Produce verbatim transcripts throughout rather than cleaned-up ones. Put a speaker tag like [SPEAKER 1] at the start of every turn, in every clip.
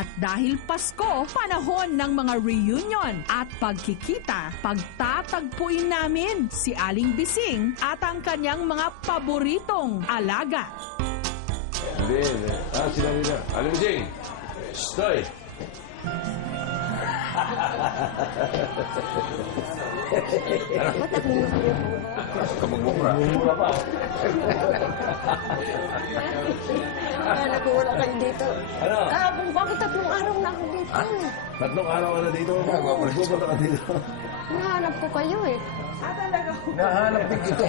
[SPEAKER 1] At dahil Pasko, panahon ng mga reunion at pagkikita, pagtatagpuin namin si Aling Bising at ang kanyang mga paboritong alaga.
[SPEAKER 2] Hindi, hindi. Ah, sinabi na. Aling Bising! Stoy! Kamagmumura. Kamagmumura pa.
[SPEAKER 3] Akala ko wala kayo dito.
[SPEAKER 2] Ano?
[SPEAKER 3] Kahapon pa ako, tatlong araw na ako dito.
[SPEAKER 2] Ah? Tatlong araw ka na dito? Magpupunta ka dito?
[SPEAKER 3] Nahanap ko kayo eh.
[SPEAKER 4] Nahanap din kita.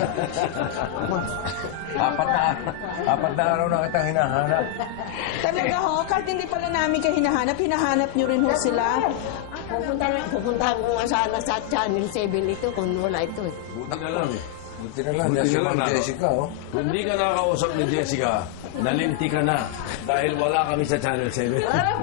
[SPEAKER 4] apat na, apat na araw na kitang hinahanap.
[SPEAKER 5] Talaga ho, kahit hindi pala namin kayo hinahanap, hinahanap nyo rin ho sila.
[SPEAKER 3] Pupunta na, pupuntahan ko nga sana sa Channel seven ito kung wala ito eh.
[SPEAKER 2] Buti na lang.
[SPEAKER 4] Buti na lang,
[SPEAKER 2] Buti
[SPEAKER 4] nasa
[SPEAKER 2] na lang,
[SPEAKER 4] mga
[SPEAKER 2] ano?
[SPEAKER 4] Jessica, oh.
[SPEAKER 2] Kung hindi ka nakakausap ni Jessica, nalinti ka na. Dahil wala kami sa Channel seven.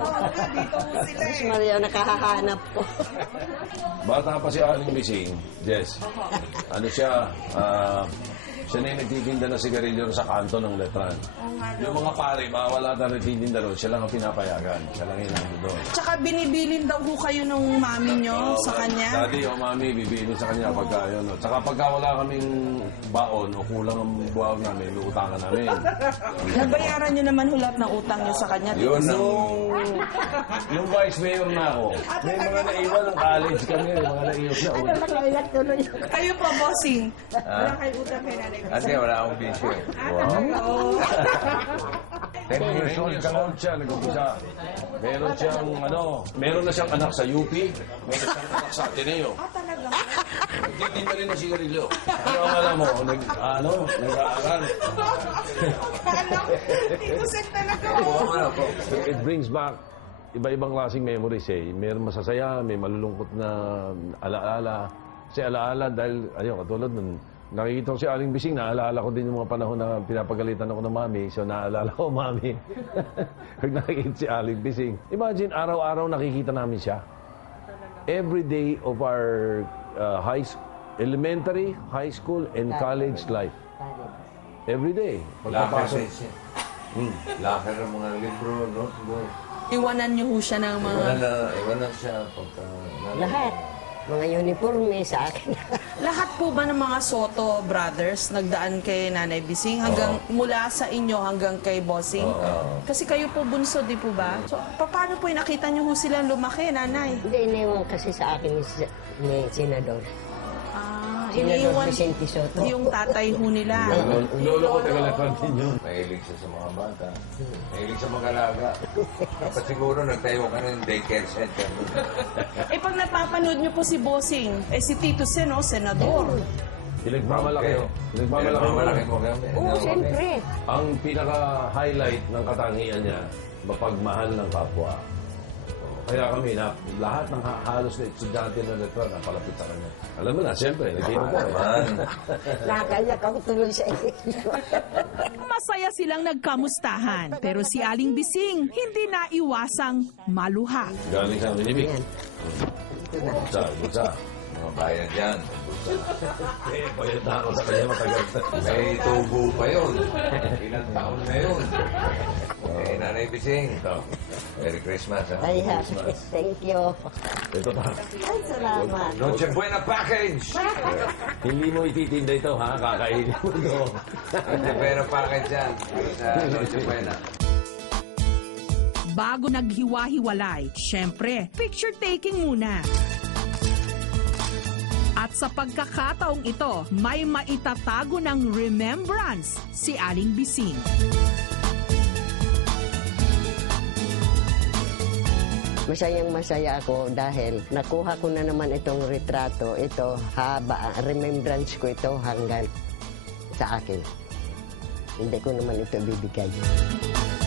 [SPEAKER 3] Mas Maria, nakahahanap ko.
[SPEAKER 2] Bata pa si Aling Bising, Jess. Ano siya, ah... siya na yung nagtitinda ng sigarilyo sa kanto ng Letran. Yung mga pare, bawal ata nagtitinda doon, siya lang ang pinapayagan. Siya lang yung nandun doon.
[SPEAKER 5] Tsaka binibilin daw ho kayo nung mami nyo sa kanya.
[SPEAKER 2] Daddy o mami, bibilin sa kanya pagka yun. No? Tsaka pagka wala kaming baon o kulang ang buhaw namin, iutangan namin.
[SPEAKER 5] Nabayaran nyo naman hulat ng utang nyo sa kanya.
[SPEAKER 2] Yun, nung, yung vice mayor na ako, may mga naiwan ng college kami, may mga naiwan na utang.
[SPEAKER 3] Nakailat tuloy.
[SPEAKER 5] Kayo po, bossing.
[SPEAKER 4] Ah.
[SPEAKER 5] Wala kayo utang kay nanay.
[SPEAKER 4] Hindi, wala akong bisyo eh.
[SPEAKER 2] Wow.
[SPEAKER 4] ten years old ka lang.
[SPEAKER 2] old siya, nag-umpisa. Meron siyang, ano, meron na siyang anak sa U P, meron siyang anak sa Ateneo.
[SPEAKER 5] Ah, talaga?
[SPEAKER 2] Nagtitinda rin ng sigarilyo. Ano ang alam mo? Nag, ano, nag-aaral.
[SPEAKER 5] Alam, Tito Sen talaga ho.
[SPEAKER 2] It brings back iba-ibang klaseng memories eh. Meron masasaya, may malulungkot na alaala. Kasi alaala dahil, ayun, katulad nun, nakikita ko si Aling Bising, naalala ko din yung mga panahon na pinapagalitan ako ng mami. So, naalala ko, mami. Pag nakikita si Aling Bising. Imagine, araw-araw nakikita namin siya. Every day of our uh, high school, elementary, high school, and college life. Every day.
[SPEAKER 4] Lakar
[SPEAKER 2] Pagkapasok.
[SPEAKER 4] siya. Hmm. Lakar ng mga libro, notebook.
[SPEAKER 5] Iwanan nyo ho siya ng mga...
[SPEAKER 4] Iwan na, iwan na siya pagka...
[SPEAKER 3] Lahat. Mga uniforme sa akin.
[SPEAKER 5] Lahat po ba ng mga Soto brothers nagdaan kay Nanay Bising hanggang mula sa inyo hanggang kay Bossing? Kasi kayo po bunso, di po ba? So, pa- paano po yung nakita niyo ho silang lumaki, Nanay?
[SPEAKER 3] Hindi, iniwan kasi sa akin ni, ni Senador.
[SPEAKER 5] Ah,
[SPEAKER 3] Senador
[SPEAKER 5] iniwan
[SPEAKER 3] Vicente Soto.
[SPEAKER 5] yung tatay ho nila.
[SPEAKER 2] Ang lolo ko, taga-Letran din yun.
[SPEAKER 4] Mahilig siya sa mga bata. Mahilig sa mag-alaga. Dapat siguro nagtayo ka ng daycare center.
[SPEAKER 5] Eh, pag napapanood niyo po si Bossing, eh si Tito Sen, oh, senador.
[SPEAKER 2] Pinagmamalaki. Pinagmamalaki mo.
[SPEAKER 4] Malaki mo kami.
[SPEAKER 3] Oo, siyempre.
[SPEAKER 2] Ang pinaka-highlight ng katangian niya, mapagmahal ng kapwa. Kaya kami, na, lahat ng ha- halos na estudyante na Letran, napalapit sa kanya. Alam mo na, siyempre, nagkita ko.
[SPEAKER 3] Nakakayak ako tuloy sa iyo.
[SPEAKER 1] Masaya silang nagkamustahan, pero si Aling Bising hindi naiwasang maluha.
[SPEAKER 2] Galing sa minibig. Bulsa, bulsa.
[SPEAKER 4] Mga bayan dyan.
[SPEAKER 2] Eh, bayad na ako sa kanya matagal.
[SPEAKER 4] May tubo pa yun. Ilang taon na yun. Eh, Nanay Bising. Merry Christmas, ha?
[SPEAKER 3] Ay, ha. Thank you.
[SPEAKER 2] Ito pa.
[SPEAKER 3] Ay, salamat.
[SPEAKER 4] Noche Buena package!
[SPEAKER 2] Hindi mo ititinda ito, ha? Kakainin mo ito.
[SPEAKER 4] Noche Buena package yan. Para sa Noche Buena.
[SPEAKER 1] Bago naghiwa-hiwalay, syempre, picture taking muna. At sa pagkakataong ito, may maitatago ng remembrance si Aling Bising.
[SPEAKER 3] Masayang masaya ako dahil nakuha ko na naman itong retrato. Ito, haba, remembrance ko ito hanggang sa akin. Hindi ko naman ito bibigay.